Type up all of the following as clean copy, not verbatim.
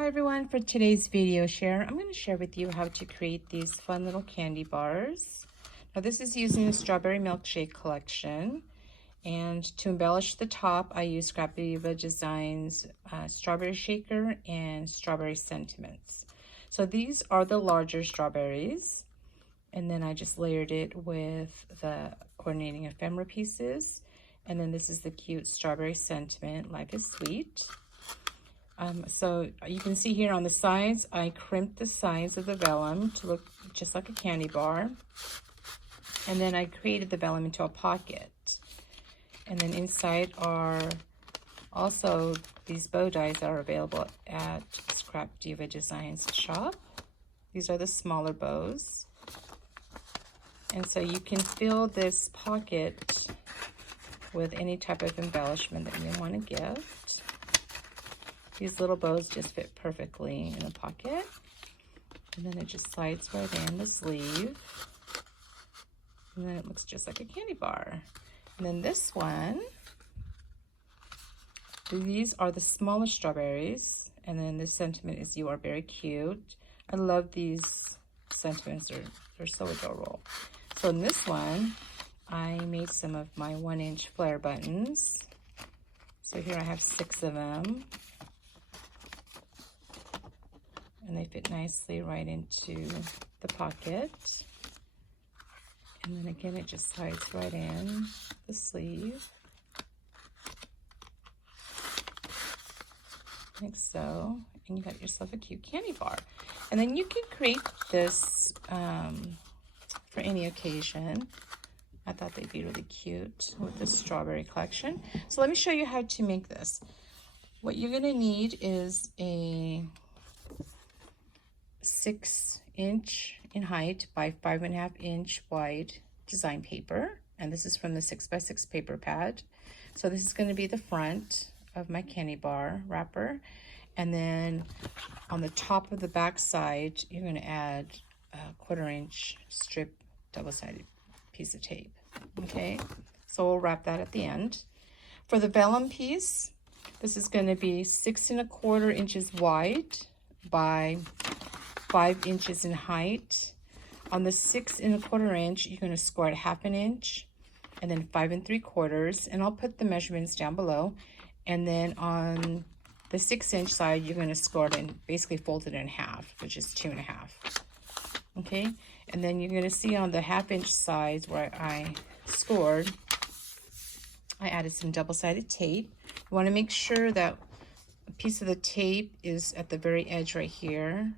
Hi everyone, for today's video share, I'm going to share with you how to create these fun little candy bars. Now this is using the Strawberry Milkshake collection, and to embellish the top I use Scrapdivadesigns Strawberry Shaker and Strawberry Sentiments. So these are the larger strawberries, and then I just layered it with the coordinating ephemera pieces, and then this is the cute Strawberry Sentiment, Life is Sweet. So you can see here on the sides, I crimped the sides of the vellum to look just like a candy bar. And then I created the vellum into a pocket. And then inside are also these bow dies that are available at Scrapdivadesigns shop. These are the smaller bows. And so you can fill this pocket with any type of embellishment that you want to give. These little bows just fit perfectly in the pocket. And then it just slides right in the sleeve. And then it looks just like a candy bar. And then this one, these are the smallest strawberries. And then the sentiment is "You are very cute." I love these sentiments, they're so adorable. So in this one, I made some of my 1-inch flare buttons. So here I have 6 of them. And they fit nicely right into the pocket. And then again, it just slides right in the sleeve, like so. And you got yourself a cute candy bar. And then you can create this for any occasion. I thought they'd be really cute with the strawberry collection. So let me show you how to make this. What you're gonna need is a 6-inch in height by 5.5-inch wide design paper, and this is from the 6x6 paper pad. So this is going to be the front of my candy bar wrapper, and then on the top of the back side you're going to add a 1/4-inch strip double-sided piece of tape. Okay, so we'll wrap that at the end. For the vellum piece, this is going to be 6 1/4 inches wide by 5 inches in height. On the 6 1/4 inch, you're going to score it 1/2 inch, and then 5 3/4, and I'll put the measurements down below. And then on the 6-inch side, you're going to score it and basically fold it in half, which is 2 1/2. Okay, and then you're going to see on the 1/2-inch sides where I scored, I added some double-sided tape. You want to make sure that a piece of the tape is at the very edge right here.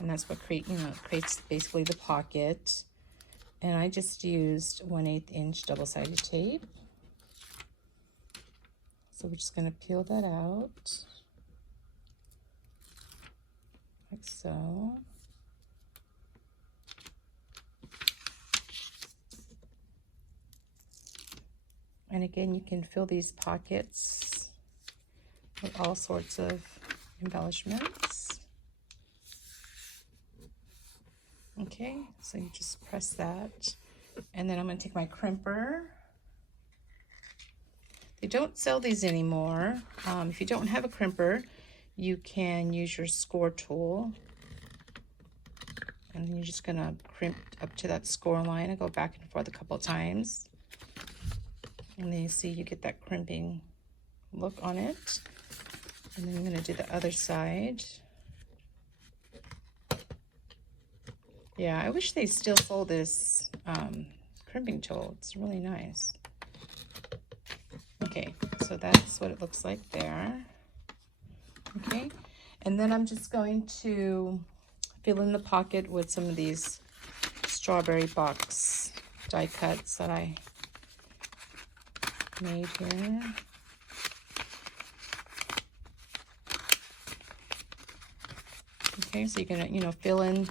And that's what creates basically the pocket. And I just used 1/8 inch double-sided tape. So we're just going to peel that out, like so. And again, you can fill these pockets with all sorts of embellishments. Okay, so you just press that, and then I'm going to take my crimper. They don't sell these anymore. If you don't have a crimper, you can use your score tool, and then you're just going to crimp up to that score line and go back and forth a couple of times, and then you see you get that crimping look on it. And then I'm going to do the other side. Yeah, I wish they still sold this crimping tool. It's really nice. Okay, so that's what it looks like there. Okay, and then I'm just going to fill in the pocket with some of these strawberry box die cuts that I made here. Okay, so you're gonna, fill in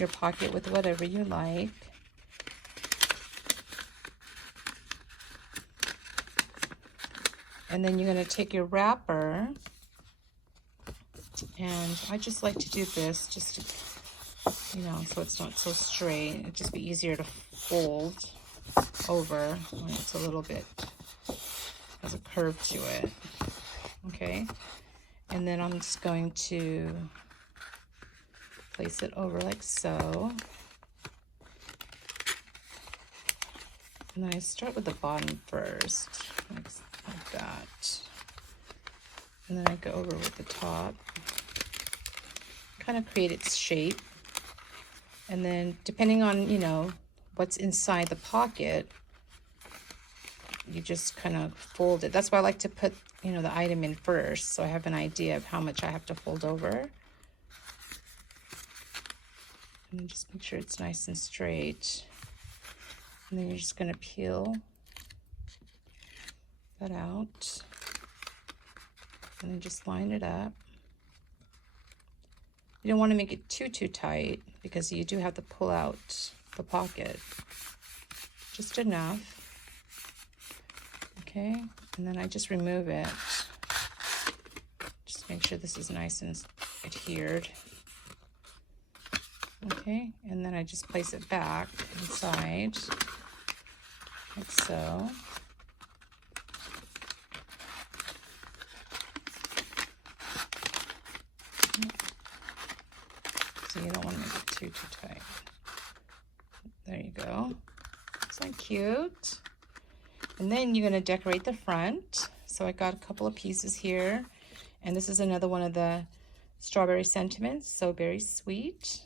your pocket with whatever you like. And then you're going to take your wrapper, and I just like to do this just to, so it's not so straight. It'd just be easier to fold over when it's a little bit, has a curve to it. Okay, And then I'm just going to place it over like so. And then I start with the bottom first, like that. And then I go over with the top. Kind of create its shape. And then depending on, you know, what's inside the pocket, you just kind of fold it. That's why I like to put, you know, the item in first, so I have an idea of how much I have to fold over. And then just make sure it's nice and straight. And then you're just going to peel that out. And then just line it up. You don't want to make it too tight because you do have to pull out the pocket. Just enough. Okay, and then I just remove it. Just make sure this is nice and adhered. Okay, and then I just place it back inside, like so. So you don't want to make it too tight. There you go. Isn't that cute? And then you're going to decorate the front. So I got a couple of pieces here. And this is another one of the strawberry sentiments. So very sweet.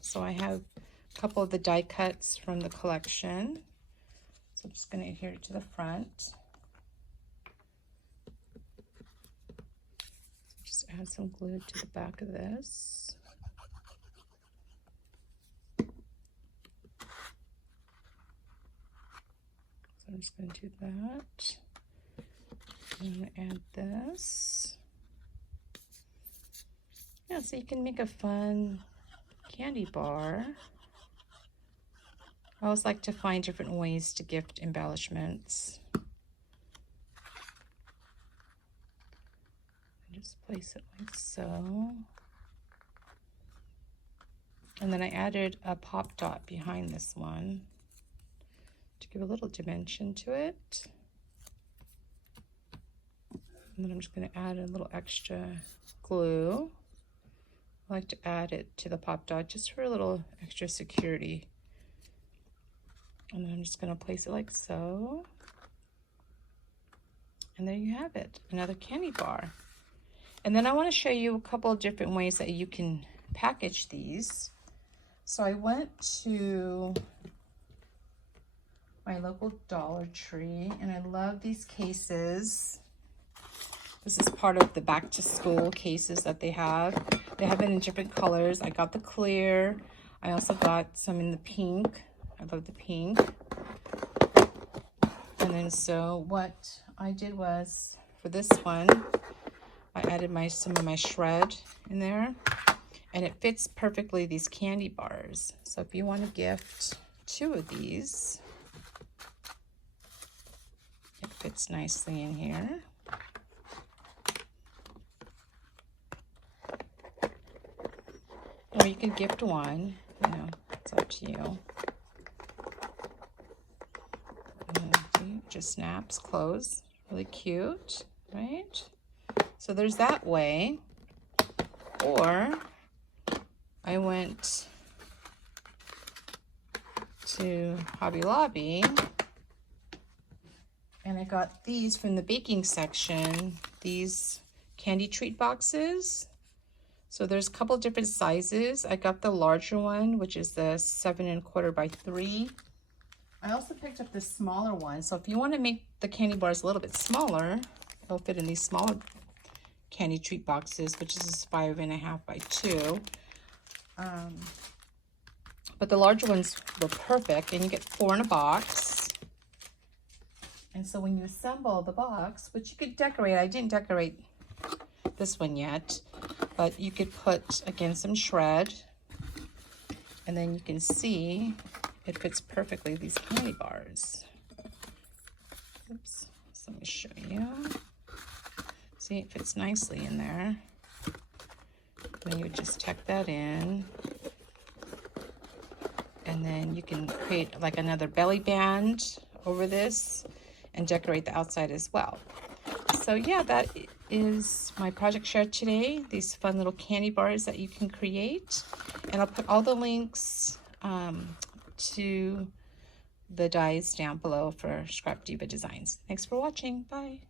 So I have a couple of the die cuts from the collection. So I'm just going to adhere it to the front. Just add some glue to the back of this. I'm just going to do that. I'm going to add this. Yeah, so you can make a fun candy bar. I always like to find different ways to gift embellishments. Just place it like so. And then I added a pop dot behind this one to give a little dimension to it. And then I'm just going to add a little extra glue. I like to add it to the pop dot just for a little extra security. And then I'm just going to place it like so. And there you have it, another candy bar. And then I want to show you a couple of different ways that you can package these. So I went to my local Dollar Tree, and I love these cases. This is part of the back to school cases that they have. They have it in different colors. I got the clear. I also got some in the pink. I love the pink. And then so what I did was, for this one, I added some of my shred in there, and it fits perfectly these candy bars. So if you want to gift 2 of these, it fits nicely in here. Or you can gift 1, you know, it's up to you. And see, it just snaps closed, really cute, right? So there's that way. Or I went to Hobby Lobby and I got these from the baking section, these candy treat boxes. So there's a couple different sizes. I got the larger one, which is the 7 1/4 by 3. I also picked up the smaller one. So if you want to make the candy bars a little bit smaller, it'll fit in these smaller candy treat boxes, which is 5 1/2 by 2. But the larger ones were perfect, and you get 4 in a box. And so when you assemble the box, which you could decorate, I didn't decorate this one yet, but you could put, again, some shred, and then you can see it fits perfectly these candy bars. Oops, so let me show you. See, it fits nicely in there. Then you would just tuck that in. And then you can create like another belly band over this and decorate the outside as well. So yeah, that is my project share today, these fun little candy bars that you can create. And I'll put all the links to the dies down below for Scrapdivadesigns. Thanks for watching. Bye.